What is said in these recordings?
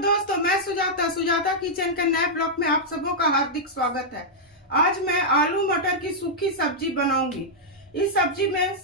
दोस्तों, मैं सुजाता किचन के नए ब्लॉग में आप सबों का हार्दिक स्वागत है। आज मैं आलू मटर की सूखी सब्जी बनाऊंगी। इस सब्जी में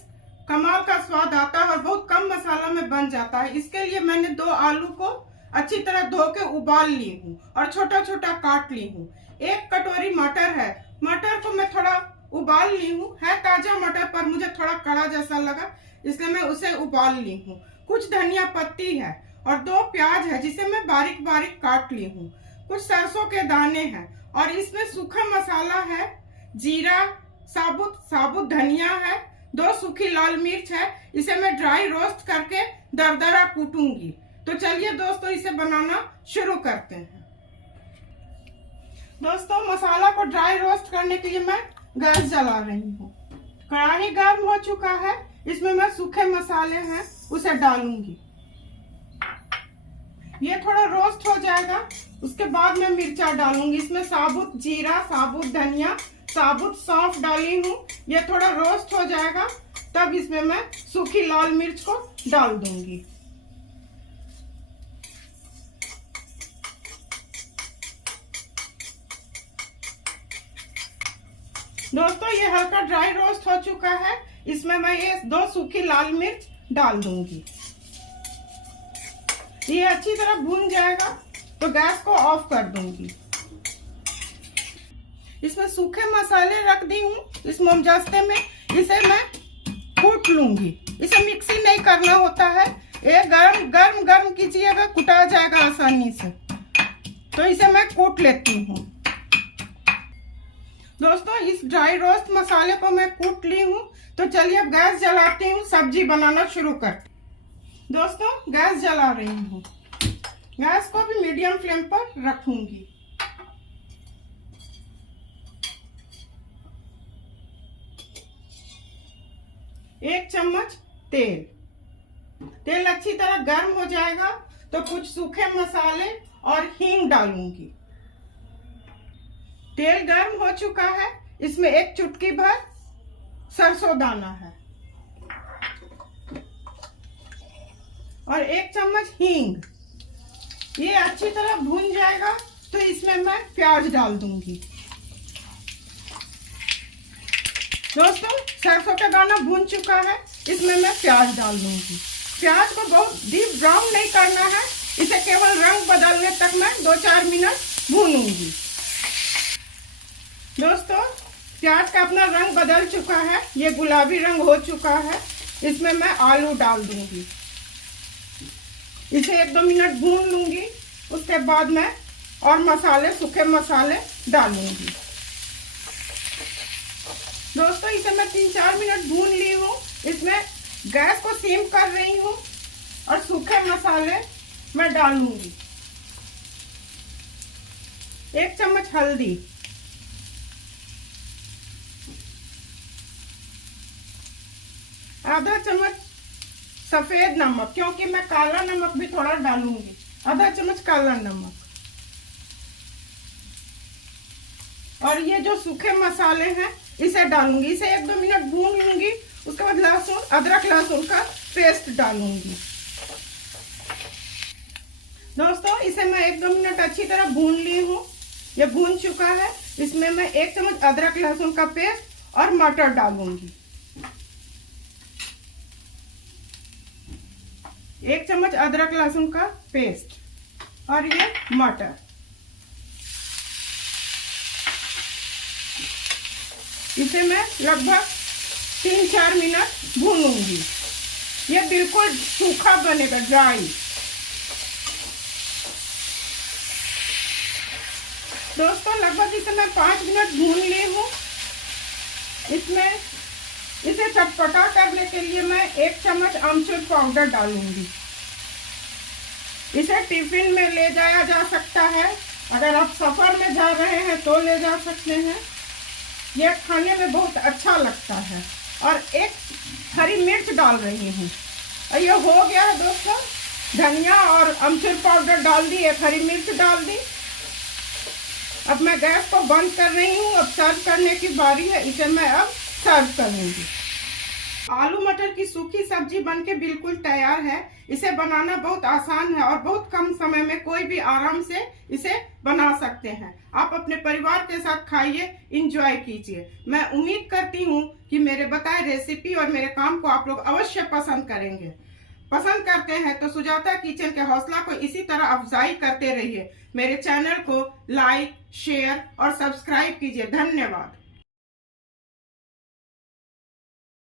कमाल का स्वाद आता है और बहुत कम मसाला में बन जाता है। इसके लिए मैंने 2 आलू को अच्छी तरह धो के उबाल ली हूँ और छोटा छोटा काट ली हूँ। 1 कटोरी मटर है। मटर को मैं थोड़ा उबाल ली हूँ। है ताजा मटर पर मुझे थोड़ा कड़ा जैसा लगा, इसलिए मैं उसे उबाल ली हूँ। कुछ धनिया पत्ती है और 2 प्याज है जिसे मैं बारीक बारीक काट ली हूँ। कुछ सरसों के दाने हैं और इसमें सूखा मसाला है, जीरा, साबुत धनिया है, 2 सूखी लाल मिर्च है। इसे मैं ड्राई रोस्ट करके दरदरा कूटूंगी। तो चलिए दोस्तों, इसे बनाना शुरू करते हैं। दोस्तों, मसाला को ड्राई रोस्ट करने के लिए मैं गैस जला रही हूँ। कढ़ाई गर्म हो चुका है। इसमें मैं सूखे मसाले हैं उसे डालूंगी। ये थोड़ा रोस्ट हो जाएगा, उसके बाद मैं मिर्चा डालूंगी। इसमें साबुत जीरा, साबुत धनिया, साबुत सौंफ डाली हूँ। ये थोड़ा रोस्ट हो जाएगा, तब इसमें मैं सूखी लाल मिर्च को डाल दूंगी। दोस्तों, ये हल्का ड्राई रोस्ट हो चुका है। इसमें मैं ये 2 सूखी लाल मिर्च डाल दूंगी। ये अच्छी तरह भून जाएगा तो गैस को ऑफ कर दूंगी। इसमें सूखे मसाले रख दी हूँ इस मोमजास्ते में। इसे मैं कूट लूंगी। इसे मिक्सी नहीं करना होता है। ये गरम कीजिएगा, कुटा जाएगा आसानी से। तो इसे मैं कूट लेती हूँ। दोस्तों, इस ड्राई रोस्ट मसाले को मैं कूट ली हूँ। तो चलिए अब गैस जलाती हूँ, सब्जी बनाना शुरू करती। दोस्तों, गैस जला रही हूँ। गैस को भी मीडियम फ्लेम पर रखूंगी। एक चम्मच तेल अच्छी तरह गर्म हो जाएगा तो कुछ सूखे मसाले और हींग डालूंगी। तेल गर्म हो चुका है। इसमें 1 चुटकी भर सरसों दाना है और 1 चम्मच हींग। ये अच्छी तरह भून जाएगा तो इसमें मैं प्याज डाल दूंगी। दोस्तों, सरसों का दाना भून चुका है। इसमें मैं प्याज डाल दूंगी। प्याज को बहुत डीप ब्राउन नहीं करना है, इसे केवल रंग बदलने तक मैं 2-4 मिनट भूनूंगी। दोस्तों, प्याज का अपना रंग बदल चुका है, ये गुलाबी रंग हो चुका है। इसमें मैं आलू डाल दूंगी। इसे 1-2 मिनट भून लूंगी। उसके बाद मैं और सूखे मसाले डालूंगी। दोस्तों, इसे मैं 3-4 मिनट भून ली हूँ। इसमें गैस को सिम कर रही हूँ और सूखे मसाले मैं डालूंगी। 1 चम्मच हल्दी, 1/2 चम्मच सफेद नमक, क्योंकि मैं काला नमक भी थोड़ा डालूंगी। 1/2 चम्मच काला नमक। और ये जो सूखे मसाले हैं इसे डालूंगी। इसे 1-2 मिनट भून लूंगी। उसके बाद अदरक लहसुन का पेस्ट डालूंगी। दोस्तों, इसे मैं 1-2 मिनट अच्छी तरह भून ली हूँ। ये भून चुका है। इसमें मैं 1 चम्मच अदरक लहसुन का पेस्ट और मटर डालूंगी। 1 चम्मच अदरक लहसुन का पेस्ट और ये मटर। इसे मैं लगभग 3-4 मिनट भूनूंगी। ये बिल्कुल सूखा बनेगा, ड्राई। दोस्तों, लगभग इसे मैं 5 मिनट भून ली हूँ। इसमें इसे चटपटा करने के लिए मैं 1 चम्मच आमचूर पाउडर डालूंगी। इसे टिफिन में ले जाया जा सकता है। अगर आप सफर में जा रहे हैं तो ले जा सकते हैं। यह खाने में बहुत अच्छा लगता है। और 1 हरी मिर्च डाल रही हूँ। और ये हो गया है दोस्तों। धनिया और आमचूर पाउडर डाल दी, 1 हरी मिर्च डाल दी। अब मैं गैस को बंद कर रही हूँ। अब सर्व करने की बारी है। इसे मैं अब सर्व करूंगी। आलू मटर की सूखी सब्जी बनके बिल्कुल तैयार है। इसे बनाना बहुत आसान है और बहुत कम समय में कोई भी आराम से इसे बना सकते हैं। आप अपने परिवार के साथ खाइए, इंजॉय कीजिए। मैं उम्मीद करती हूँ कि मेरे बताए रेसिपी और मेरे काम को आप लोग अवश्य पसंद करेंगे। पसंद करते हैं तो सुजाता किचन के हौसला को इसी तरह अफजाई करते रहिए। मेरे चैनल को लाइक, शेयर और सब्सक्राइब कीजिए। धन्यवाद।